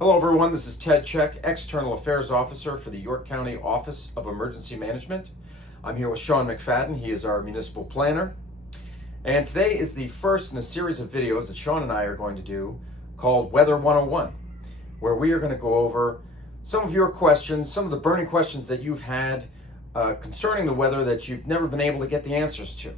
Hello everyone, this is Ted Check, External Affairs Officer for the York County Office of Emergency Management. I'm here with Sean McFadden. He is our municipal planner. And today is the first in a series of videos that Sean and I are going to do called Weather 101, where we are going to go over some of your questions, some of the burning questions that you've had concerning the weather that you've never been able to get the answers to.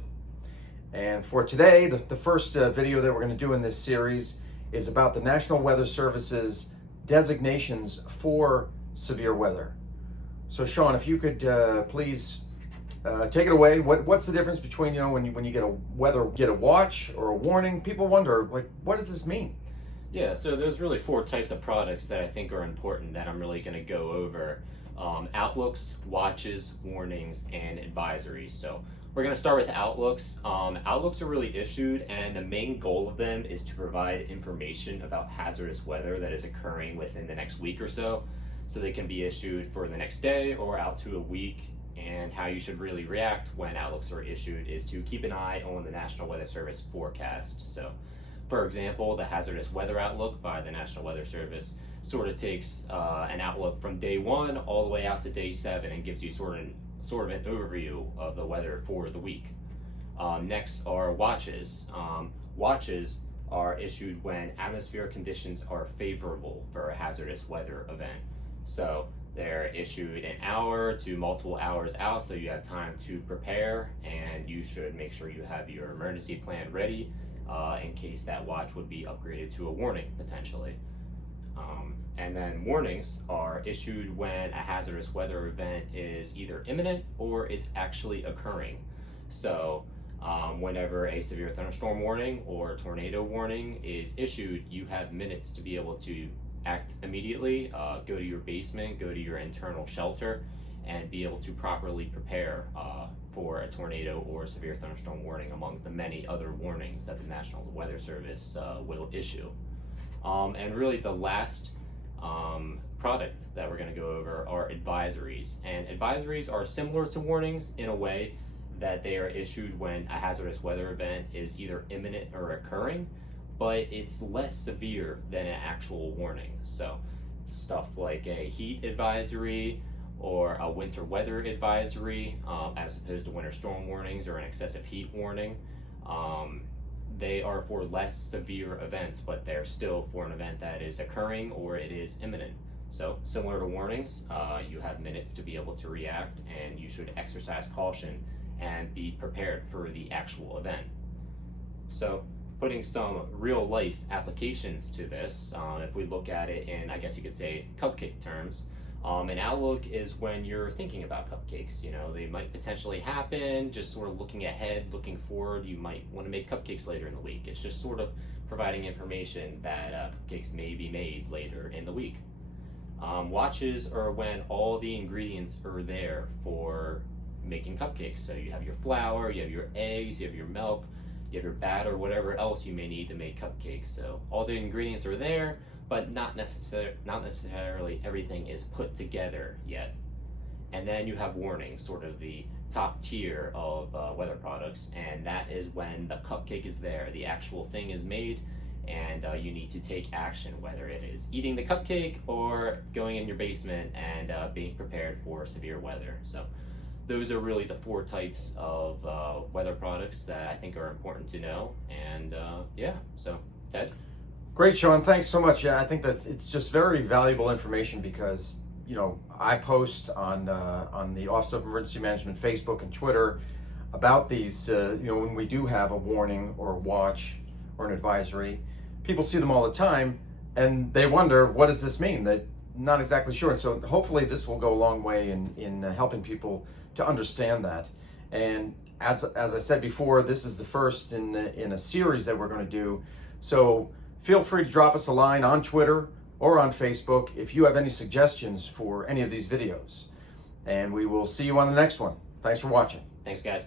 And for today, the first video that we're going to do in this series is about the National Weather Service's designations for severe weather. So Sean, if you could please take it away. What's the difference between, when you get a watch or a warning? People wonder, like, what does this mean? Yeah, so there's really four types of products that I think are important that I'm really going to go over. Outlooks, watches, warnings, and advisories. So we're going to start with outlooks. Outlooks are really issued, and the main goal of them is to provide information about hazardous weather that is occurring within the next week or so. So they can be issued for the next day or out to a week. And how you should really react when outlooks are issued is to keep an eye on the National Weather Service forecast. So, for example, the Hazardous Weather Outlook by the National Weather Service sort of takes an outlook from day 1 all the way out to day 7 and gives you sort of an overview of the weather for the week. Next are watches. Watches are issued when atmospheric conditions are favorable for a hazardous weather event. So they're issued an hour to multiple hours out, so you have time to prepare, and you should make sure you have your emergency plan ready in case that watch would be upgraded to a warning potentially. And then warnings are issued when a hazardous weather event is either imminent or it's actually occurring. So whenever a severe thunderstorm warning or tornado warning is issued, you have minutes to be able to act immediately, go to your basement, go to your internal shelter, and be able to properly prepare for a tornado or severe thunderstorm warning among the many other warnings that the National Weather Service will issue. And really the last product that we're going to go over are advisories. And advisories are similar to warnings in a way that they are issued when a hazardous weather event is either imminent or occurring, but it's less severe than an actual warning. So stuff like a heat advisory or a winter weather advisory, as opposed to winter storm warnings or an excessive heat warning. They are for less severe events, but they're still for an event that is occurring or it is imminent. So similar to warnings, you have minutes to be able to react, and you should exercise caution and be prepared for the actual event. So putting some real life applications to this, if we look at it in, I guess you could say, cupcake terms, an outlook is when you're thinking about cupcakes. They might potentially happen, just sort of looking ahead, looking forward. You might want to make cupcakes later in the week. It's just sort of providing information that cupcakes may be made later in the week. Watches are when all the ingredients are there for making cupcakes. So you have your flour, you have your eggs, you have your milk, you have your batter, whatever else you may need to make cupcakes. So all the ingredients are there, but not necessarily everything is put together yet. And then you have warnings, sort of the top tier of weather products, and that is when the cupcake is there, the actual thing is made, and you need to take action, whether it is eating the cupcake or going in your basement and being prepared for severe weather. So those are really the four types of weather products that I think are important to know. And yeah, so Ted? Great, Sean. Thanks so much. Yeah, I think that it's just very valuable information because, I post on the Office of Emergency Management Facebook and Twitter about these, when we do have a warning or a watch or an advisory. People see them all the time and they wonder, what does this mean? They're not exactly sure. And so hopefully this will go a long way in helping people to understand that. And as I said before, this is the first in a series that we're going to do. So feel free to drop us a line on Twitter or on Facebook if you have any suggestions for any of these videos. And we will see you on the next one. Thanks for watching. Thanks, guys.